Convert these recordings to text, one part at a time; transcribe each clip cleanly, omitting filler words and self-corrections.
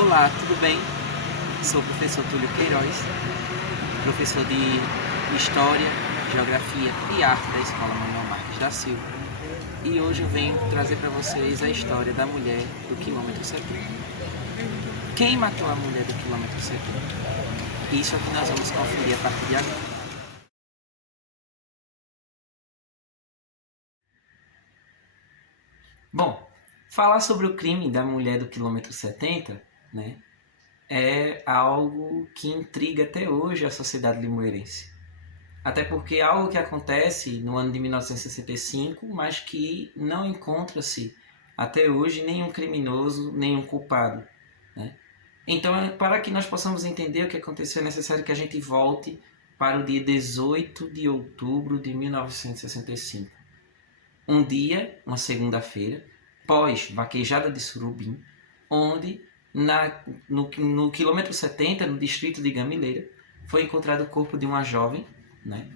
Olá, tudo bem? Sou o professor Túlio Queiroz, professor de História, Geografia e Arte da Escola Manuel Marques da Silva. E hoje eu venho trazer para vocês a história da mulher do quilômetro 70. Quem matou a mulher do quilômetro 70? Isso é o que nós vamos conferir a partir de agora. Bom, falar sobre o crime da mulher do quilômetro 70, né, é algo que intriga até hoje a sociedade limoeirense. Até porque é algo que acontece no ano de 1965, mas que não encontra-se até hoje nenhum criminoso, nenhum culpado, né? Então, para que nós possamos entender o que aconteceu, é necessário que a gente volte para o dia 18 de outubro de 1965. Um dia, uma segunda-feira, pós-vaquejada de Surubim, onde no quilômetro 70, no distrito de Gamileira, foi encontrado o corpo de uma jovem, né?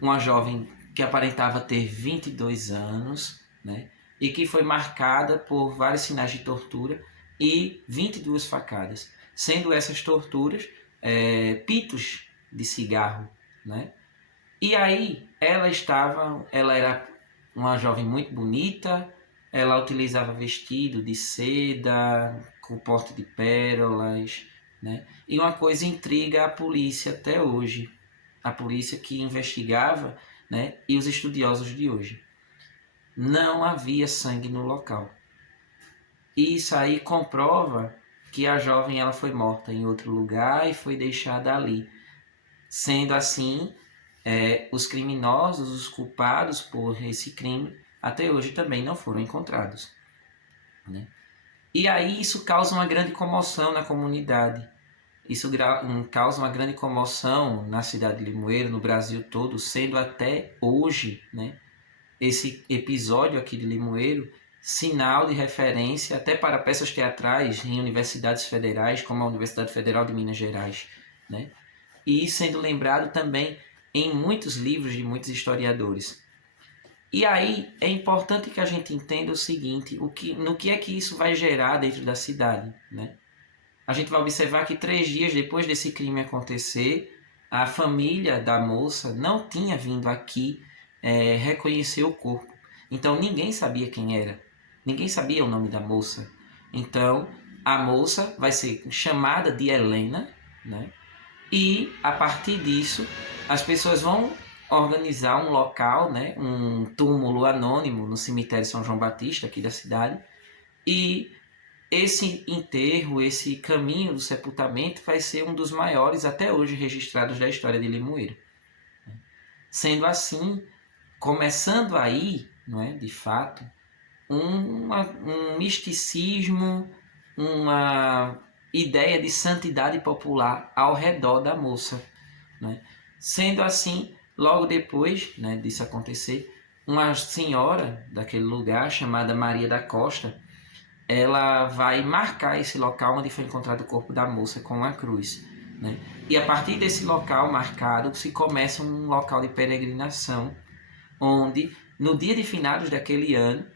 Uma jovem que aparentava ter 22 anos, né? E que foi marcada por vários sinais de tortura e 22 facadas, sendo essas torturas pitos de cigarro, né? E aí ela era uma jovem muito bonita, ela utilizava vestido de seda, com porte de pérolas, né? E uma coisa intriga a polícia até hoje, a polícia que investigava, né? E os estudiosos de hoje. Não havia sangue no local. E isso aí comprova que a jovem ela foi morta em outro lugar e foi deixada ali. Sendo assim, os criminosos, os culpados por esse crime, até hoje também não foram encontrados, né? E aí isso causa uma grande comoção na comunidade. Isso causa uma grande comoção na cidade de Limoeiro, no Brasil todo, sendo até hoje, né, esse episódio aqui de Limoeiro sinal de referência até para peças teatrais em universidades federais, como a Universidade Federal de Minas Gerais, né? E sendo lembrado também em muitos livros de muitos historiadores. E aí é importante que a gente entenda o seguinte, no que é que isso vai gerar dentro da cidade, né? A gente vai observar que 3 dias depois desse crime acontecer, a família da moça não tinha vindo aqui reconhecer o corpo. Então ninguém sabia quem era, ninguém sabia o nome da moça. Então a moça vai ser chamada de Helena, né? E a partir disso as pessoas vão organizar um local, né, um túmulo anônimo no cemitério São João Batista aqui da cidade, e esse enterro, esse caminho do sepultamento vai ser um dos maiores até hoje registrados da história de Limoeiro. Sendo assim, começando aí, não é, de fato, um misticismo, uma ideia de santidade popular ao redor da moça, né? Sendo assim, logo depois, né, disso acontecer, uma senhora daquele lugar chamada Maria da Costa, ela vai marcar esse local onde foi encontrado o corpo da moça com uma cruz, né? E a partir desse local marcado se começa um local de peregrinação, onde no dia de finados daquele ano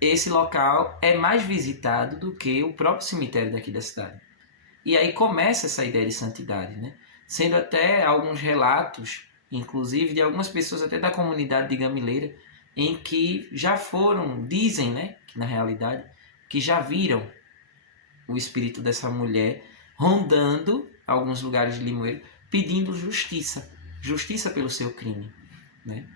esse local é mais visitado do que o próprio cemitério daqui da cidade. E aí começa essa ideia de santidade, né? Sendo até alguns relatos, inclusive de algumas pessoas até da comunidade de Gamileira, em que já foram, dizem, né, que na realidade, que já viram o espírito dessa mulher rondando alguns lugares de Limoeiro, pedindo justiça, justiça pelo seu crime, né?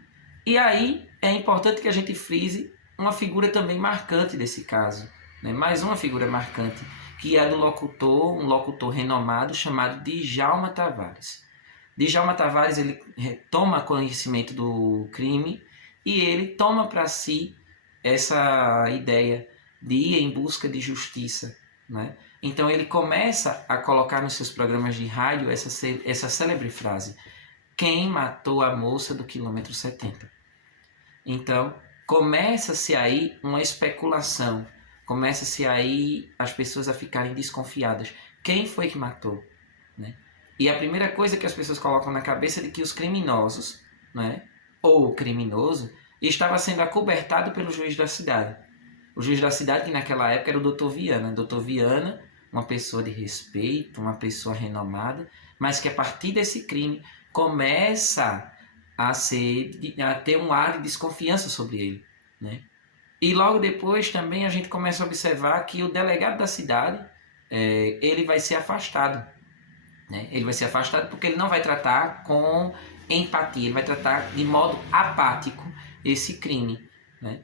E aí é importante que a gente frise uma figura também marcante desse caso, né? Mais uma figura marcante, que é do locutor, um locutor renomado chamado Djalma Tavares. Djalma Tavares ele toma conhecimento do crime e ele toma para si essa ideia de ir em busca de justiça, né? Então ele começa a colocar nos seus programas de rádio essa célebre frase: quem matou a moça do quilômetro 70? Então começa-se aí uma especulação, começa-se aí as pessoas a ficarem desconfiadas. Quem foi que matou, né? E a primeira coisa que as pessoas colocam na cabeça é de que os criminosos, né, ou o criminoso, estava sendo acobertado pelo juiz da cidade. O juiz da cidade, que naquela época era o Dr. Viana. Dr. Viana uma pessoa de respeito, uma pessoa renomada, mas que a partir desse crime começa a ter um ar de desconfiança sobre ele, né? E logo depois também a gente começa a observar que o delegado da cidade, ele vai ser afastado, né? Ele vai ser afastado porque ele não vai tratar com empatia, ele vai tratar de modo apático esse crime, né?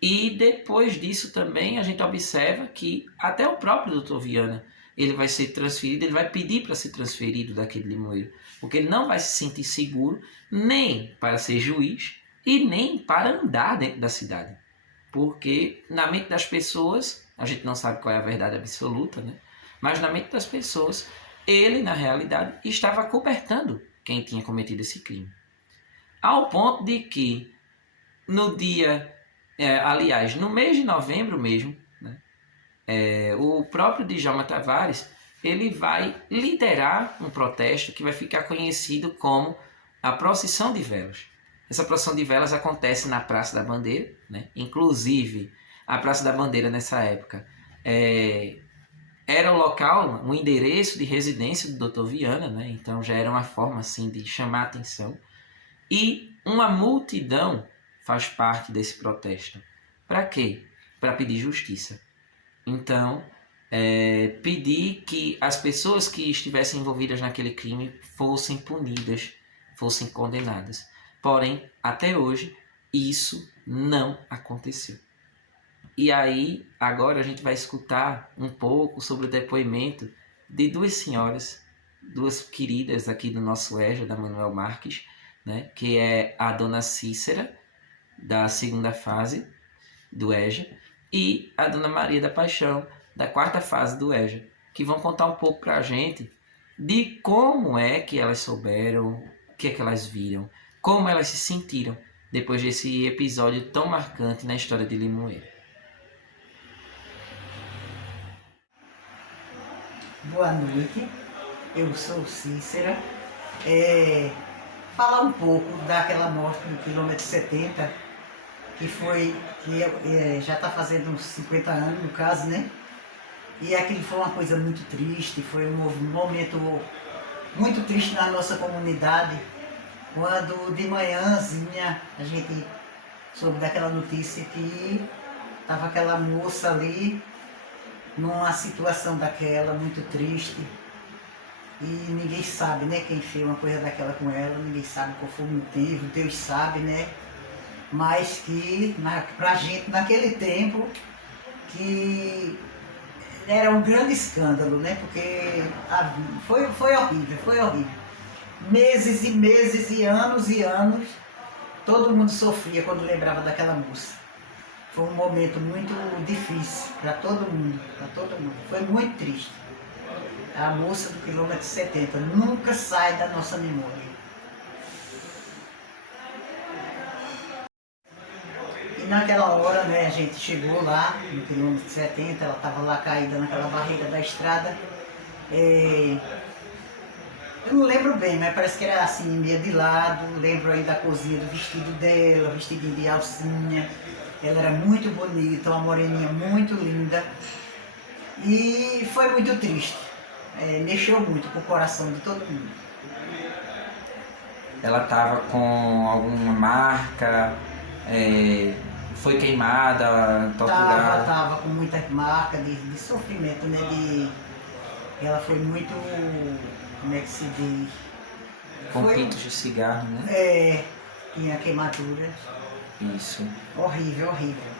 E depois disso também a gente observa que até o próprio Dr. Viana, ele vai ser transferido, ele vai pedir para ser transferido daquele limoeiro, porque ele não vai se sentir seguro nem para ser juiz e nem para andar dentro da cidade. Porque na mente das pessoas, a gente não sabe qual é a verdade absoluta, né? Mas na mente das pessoas, ele, na realidade, estava cobertando quem tinha cometido esse crime. Ao ponto de que, no dia, aliás, no mês de novembro mesmo, né, o próprio Djalma Tavares, ele vai liderar um protesto que vai ficar conhecido como a Procissão de Velas. Essa procissão de velas acontece na Praça da Bandeira, né? Inclusive, a Praça da Bandeira nessa época era o local, um endereço de residência do Dr. Viana, né? Então já era uma forma assim de chamar a atenção. E uma multidão faz parte desse protesto. Para quê? Para pedir justiça. Então, pedir que as pessoas que estivessem envolvidas naquele crime fossem punidas, fossem condenadas. Porém, até hoje, isso não aconteceu. E aí, agora a gente vai escutar um pouco sobre o depoimento de duas senhoras, duas queridas aqui do nosso EJA, da Manuel Marques, né, que é a dona Cícera, da segunda fase do EJA, e a dona Maria da Paixão, da quarta fase do EJA, que vão contar um pouco para a gente de como é que elas souberam, o que é que elas viram, como elas se sentiram depois desse episódio tão marcante na história de Limoeiro. Boa noite, eu sou Cícera. Falar um pouco daquela morte no quilômetro 70, que já está fazendo uns 50 anos no caso, né? E aquilo foi uma coisa muito triste, foi um momento muito triste na nossa comunidade, quando de manhãzinha a gente soube daquela notícia que estava aquela moça ali numa situação daquela muito triste. E ninguém sabe, né, quem fez uma coisa daquela com ela, ninguém sabe qual foi o motivo, Deus sabe, né? Mas que pra gente naquele tempo que era um grande escândalo, né? Porque foi horrível, foi horrível. Meses e meses e anos, todo mundo sofria quando lembrava daquela moça. Foi um momento muito difícil para todo mundo, Foi muito triste. A moça do quilômetro 70 nunca sai da nossa memória. E naquela hora, né, a gente chegou lá no quilômetro 70, ela estava lá caída naquela barreira da estrada. Eu não lembro bem, mas parece que era assim, meia de lado. Lembro aí da cozinha do vestido dela, vestidinho de alcinha. Ela era muito bonita, uma moreninha muito linda. E foi muito triste. Mexeu muito com o coração de todo mundo. Ela estava com alguma marca, foi queimada, torturada? Tava com muita marca de sofrimento, né? Ela foi muito, como é que se diz? Com pintos de cigarro, né? Tinha queimaduras. Isso. Horrível, horrível.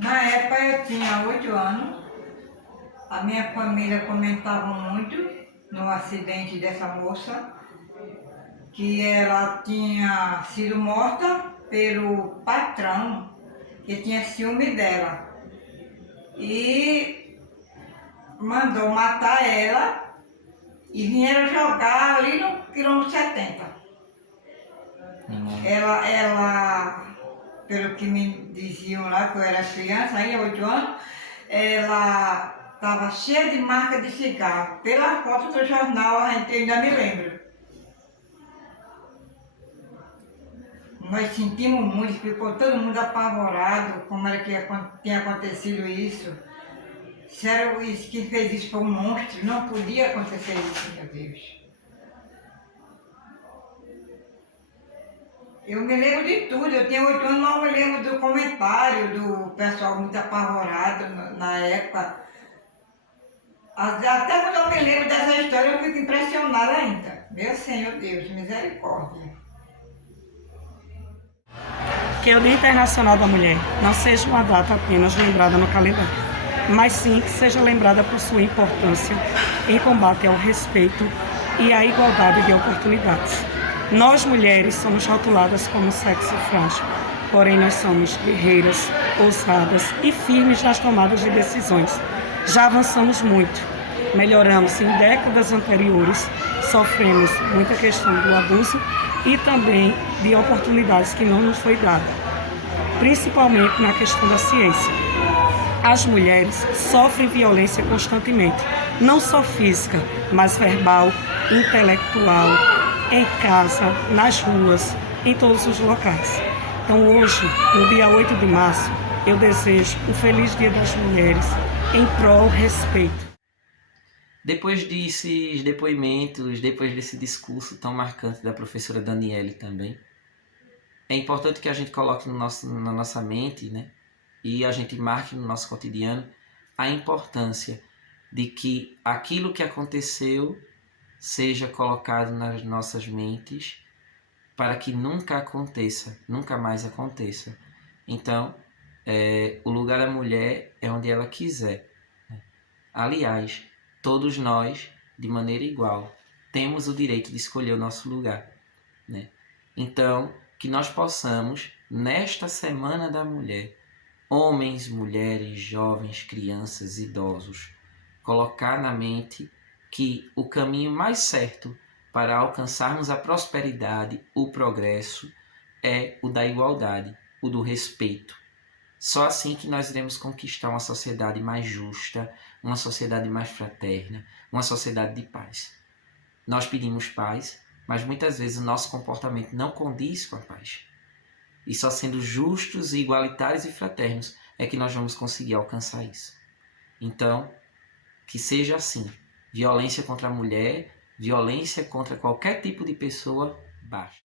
Na época eu tinha 8 anos, a minha família comentava muito no acidente dessa moça, que ela tinha sido morta pelo patrão, que tinha ciúme dela, e mandou matar ela e vieram jogar ali no quilômetro 70. Ela, pelo que me diziam lá, que eu era criança, ainda 8 anos, ela estava cheia de marca de cigarro. Pela foto do jornal, a gente ainda me lembra. nós sentimos muito, ficou todo mundo apavorado, como era que tinha acontecido isso. Se era o isso que fez isso foi um monstro, não podia acontecer isso, meu Deus. Eu me lembro de tudo, eu tinha 8 anos, mas eu me lembro do comentário do pessoal muito apavorado na época. Até quando eu me lembro dessa história, eu fico impressionada ainda. Meu Senhor Deus, misericórdia. Que o Dia Internacional da Mulher não seja uma data apenas lembrada no calendário, mas sim que seja lembrada por sua importância em combate ao respeito e à igualdade de oportunidades. Nós, mulheres, somos rotuladas como sexo frágil, porém nós somos guerreiras, ousadas e firmes nas tomadas de decisões. Já avançamos muito, melhoramos em décadas anteriores, sofremos muita questão do abuso e também de oportunidades que não nos foi dada, principalmente na questão da ciência. As mulheres sofrem violência constantemente, não só física, mas verbal, intelectual, em casa, nas ruas, em todos os locais. Então hoje, no dia 8 de março, eu desejo um feliz Dia das Mulheres em prol respeito. Depois desses depoimentos, depois desse discurso tão marcante da professora Daniele também, é importante que a gente coloque na nossa mente, né, e a gente marque no nosso cotidiano a importância de que aquilo que aconteceu seja colocado nas nossas mentes para que nunca aconteça, nunca mais aconteça. Então, o lugar da mulher é onde ela quiser. Aliás, todos nós, de maneira igual, temos o direito de escolher o nosso lugar, né? Então, que nós possamos, nesta Semana da Mulher, homens, mulheres, jovens, crianças, idosos, colocar na mente que o caminho mais certo para alcançarmos a prosperidade, o progresso, é o da igualdade, o do respeito. Só assim que nós iremos conquistar uma sociedade mais justa, uma sociedade mais fraterna, uma sociedade de paz. Nós pedimos paz, mas muitas vezes o nosso comportamento não condiz com a paz. E só sendo justos, igualitários e fraternos é que nós vamos conseguir alcançar isso. Então, que seja assim. Violência contra a mulher, violência contra qualquer tipo de pessoa, baixa.